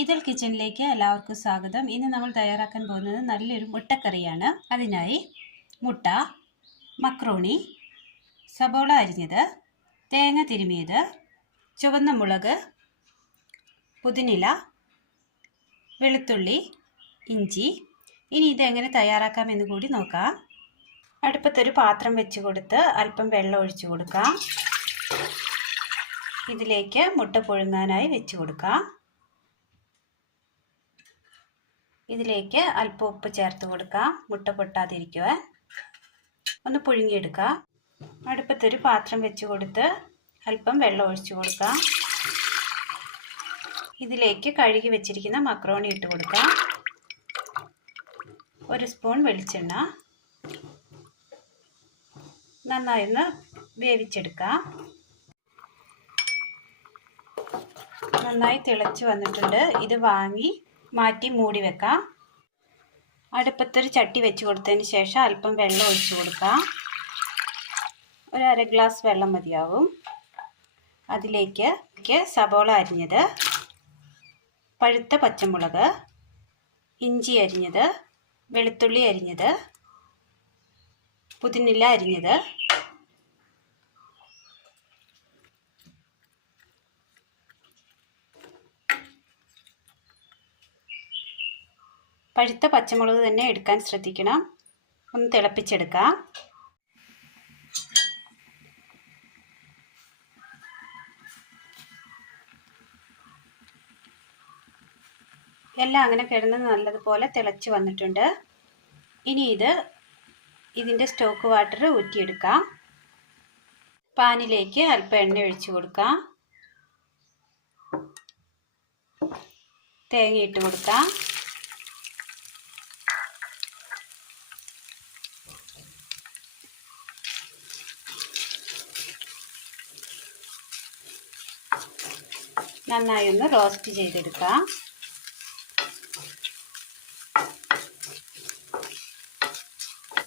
Ethyl കിച്ചണിലേക്ക് എല്ലാവർക്കും സ്വാഗതം. ഇന്ന് നമ്മൾ തയ്യാറാക്കാൻ പോകുന്നത് നല്ലൊരു മുട്ടക്കറിയാണ്. അതിനായി മുട്ട മക്രോണി സബോള അരിഞ്ഞത് തേങ്ങ തിരുമിയത് ചുവന്ന മുളക് പുതിനില വെളുത്തുള്ളി ഇഞ്ചി. ഇനി ഇതെങ്ങനെ തയ്യാറാക്കാമെന്ന് കൂടി നോക്കാം. അടുപ്പത്തൊരു പാത്രം വെച്ച് കൊടുത്ത് അല്പം വെള്ളം ഒഴിച്ചു കൊടുക്കാം. ഇതിലേക്ക് മുട്ട പുഴുങ്ങാനായി വെച്ച് കൊടുക്കാം. ഇതിലേക്ക് അല്പം ഉപ്പ് ചേർത്ത് കൊടുക്കാം മുട്ട പൊട്ടാതിരിക്കുക. ഒന്ന് പുഴുങ്ങിയെടുക്കാം അടുപ്പത്തൊരു പാത്രം വെച്ച് കൊടുത്ത് അല്പം വെള്ളം ഒഴിച്ചു കൊടുക്കാം ഇതിലേക്ക് കഴുകി വെച്ചിരിക്കുന്ന മക്രോണി ഇട്ട് കൊടുക്കാം ഒരു സ്പൂൺ വെളിച്ചെണ്ണ. നന്നായി ഒന്ന് വേവിച്ചെടുക്കാം നന്നായി തിളച്ച് വന്നിട്ടുണ്ട്. ഇത് വാങ്ങി മാറ്റി മൂടി വെക്കാം. അടുപ്പത്തൊരു ചട്ടി വെച്ച് കൊടുത്തതിന് ശേഷം അല്പം വെള്ളം ഒഴിച്ച് കൊടുക്കാം. ഒരു അര ഗ്ലാസ് വെള്ളം മതിയാവും. അതിലേക്ക് സബോള അരിഞ്ഞത് പഴുത്ത പച്ചമുളക് ഇഞ്ചി അരിഞ്ഞത് വെളുത്തുള്ളി അരിഞ്ഞത് പുതിനില അരിഞ്ഞത് പഴുത്ത പച്ചമുളക് തന്നെ എടുക്കാൻ ശ്രദ്ധിക്കണം. ഒന്ന് തിളപ്പിച്ചെടുക്കാം. എല്ലാം അങ്ങനെ കിടന്ന് നല്ലതുപോലെ തിളച്ച് വന്നിട്ടുണ്ട്. ഇനി ഇത് ഇതിന്റെ സ്റ്റോക്ക് വാട്ടർ ഊറ്റിയെടുക്കാം. പാനിലേക്ക് അല്പം എണ്ണ ഒഴിച്ചു കൊടുക്കാം. തേങ്ങ ഇട്ട് കൊടുക്കാം. നന്നായി ഒന്ന് റോസ്റ്റ് ചെയ്തെടുക്കാം.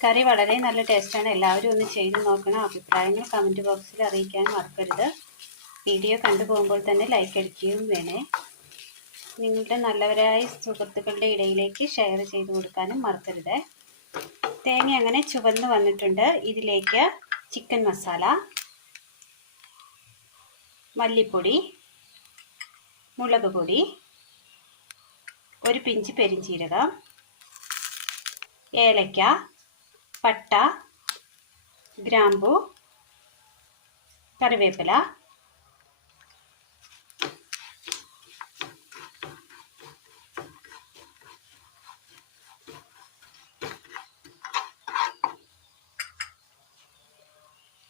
കറി വളരെ നല്ല ടേസ്റ്റാണ്. എല്ലാവരും ഒന്ന് ചെയ്ത് നോക്കണം. അഭിപ്രായങ്ങൾ കമന്റ് ബോക്സിൽ അറിയിക്കാൻ മറക്കരുത്. വീഡിയോ കണ്ടു പോകുമ്പോൾ തന്നെ ലൈക്ക് അടിക്കുകയും വേണേ. നിങ്ങളുടെ നല്ലവരായ സുഹൃത്തുക്കളുടെ ഇടയിലേക്ക് ഷെയർ ചെയ്ത് കൊടുക്കാനും മറക്കരുത്. തേങ്ങ അങ്ങനെ ചുവന്ന് വന്നിട്ടുണ്ട്. ഇതിലേക്ക് ചിക്കൻ മസാല മല്ലിപ്പൊടി മുളക് പൊടി ഒരു പിഞ്ച് പെരിഞ്ചീരകം ഏലക്ക പട്ട ഗ്രാമ്പു കറിവേപ്പില.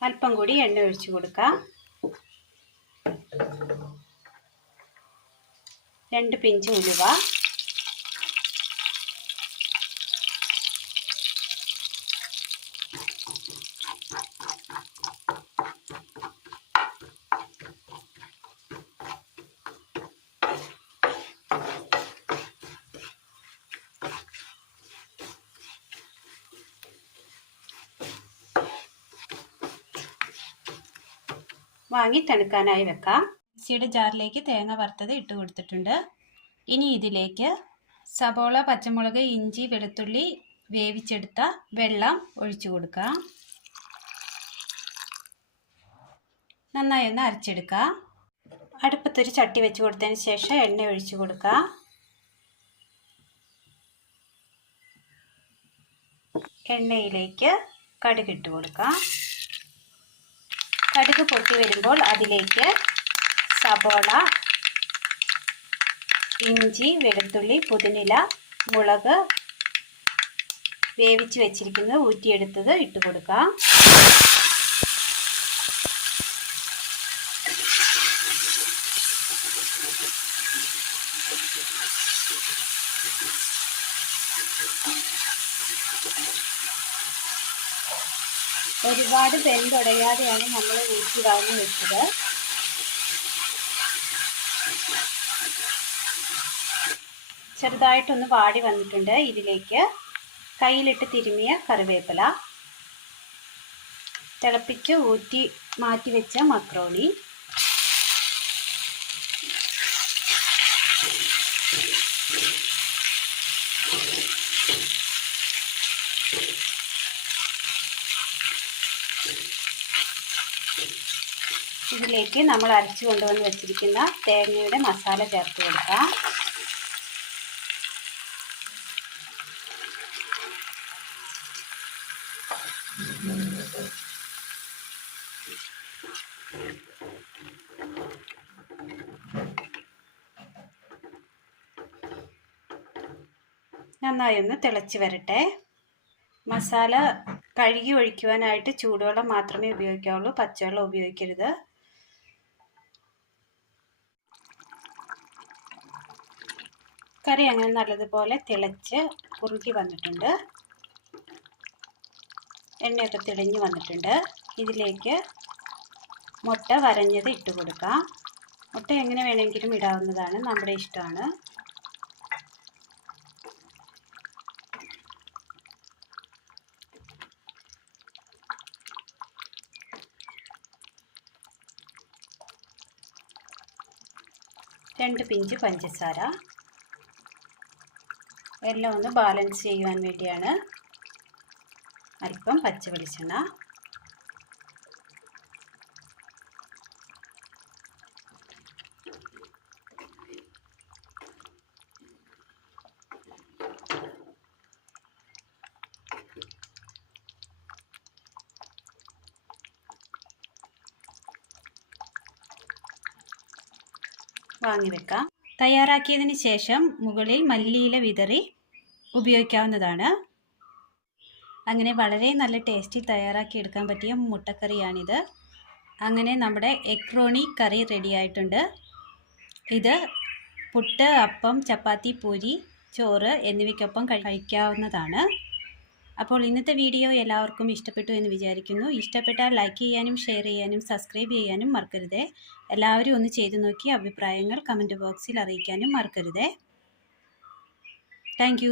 അല്പം കൂടി എണ്ണ ഒഴിച്ചു കൊടുക്കാം. രണ്ട് പിഞ്ച് ഉലുവ. വാങ്ങി തണുക്കാനായി വെക്കാം. മിക്സിയുടെ ജാറിലേക്ക് തേങ്ങ വറുത്തത് ഇട്ട് കൊടുത്തിട്ടുണ്ട്. ഇനി ഇതിലേക്ക് സബോള പച്ചമുളക് ഇഞ്ചി വെളുത്തുള്ളി വേവിച്ചെടുത്ത വെള്ളം ഒഴിച്ചു കൊടുക്കാം നന്നായി ഒന്ന് അരച്ചെടുക്കുക അടുപ്പത്തൊരു ചട്ടി വെച്ച് കൊടുത്തതിന് ശേഷം എണ്ണ ഒഴിച്ചു കൊടുക്കുക എണ്ണയിലേക്ക് കടുക് ഇട്ട് കൊടുക്കാം. കടുക് പൊട്ടി വരുമ്പോൾ അതിലേക്ക് സബോള ഇഞ്ചി വെളുത്തുള്ളി പുതിനില മുളക് വേവിച്ച് വെച്ചിരിക്കുന്നത് ഊറ്റിയെടുത്തത് ഇട്ട് കൊടുക്കാം. ഒരുപാട് വെന്തുടയാതെയാണ് നമ്മൾ ഊറ്റി വാങ്ങി വെച്ചത്. ചെറുതായിട്ടൊന്ന് വാടി വന്നിട്ടുണ്ട് ഇതിലേക്ക്. കയ്യിലിട്ട് തിരുമിയ കറിവേപ്പില. തിളപ്പിച്ച് ഊറ്റി മാറ്റി വെച്ച മക്രോണി. ഇതിലേക്ക് നമ്മൾ അരച്ചു കൊണ്ടുവന്ന് വെച്ചിരിക്കുന്ന തേങ്ങയുടെ മസാല ചേർത്ത് കൊടുക്കാം. നന്നായി ഒന്ന് തിളച്ച് വരട്ടെ. മസാല കഴുകി ഒഴിക്കുവാനായിട്ട് ചൂടുവെള്ളം മാത്രമേ ഉപയോഗിക്കാവുള്ളൂ. പച്ചവെള്ളം ഉപയോഗിക്കരുത്. കറി അങ്ങനെ നല്ലതുപോലെ തിളച്ച് കുറുകി വന്നിട്ടുണ്ട്. എണ്ണയൊക്കെ തെളിഞ്ഞ് വന്നിട്ടുണ്ട്. ഇതിലേക്ക് മുട്ട വരഞ്ഞത് ഇട്ട് കൊടുക്കാം. മുട്ട എങ്ങനെ വേണമെങ്കിലും ഇടാവുന്നതാണ് നമ്മുടെ ഇഷ്ടമാണ്. രണ്ട് പിഞ്ച് പഞ്ചസാര. എല്ലാം ഒന്ന് ബാലൻസ് ചെയ്യുവാൻ വേണ്ടിയാണ് അല്പം പച്ച വെളിച്ചെണ്ണ വാങ്ങി വെക്കാം തയ്യാറാക്കിയതിന് ശേഷം മുകളിൽ മല്ലിയില വിതറി ഉപയോഗിക്കാവുന്നതാണ്. അങ്ങനെ വളരെ നല്ല ടേസ്റ്റി തയ്യാറാക്കി എടുക്കാൻ പറ്റിയ മുട്ടക്കറിയാണിത്. അങ്ങനെ നമ്മുടെ എക്രോണി കറി റെഡിയായിട്ടുണ്ട് ഇത് പുട്ട് അപ്പം ചപ്പാത്തി പൂരി ചോറ് എന്നിവയ്ക്കൊപ്പം കഴിക്കാവുന്നതാണ്. അപ്പോൾ ഇന്നത്തെ വീഡിയോ എല്ലാവർക്കും ഇഷ്ടപ്പെട്ടു എന്ന് വിചാരിക്കുന്നു. ഇഷ്ടപ്പെട്ടാൽ ലൈക്ക് ചെയ്യാനും ഷെയർ ചെയ്യാനും സബ്സ്ക്രൈബ് ചെയ്യാനും മറക്കരുതേ. എല്ലാവരും ഒന്ന് ചെയ്തു നോക്കി അഭിപ്രായങ്ങൾ കമന്റ് ബോക്സിൽ അറിയിക്കാനും മറക്കരുതേ. താങ്ക്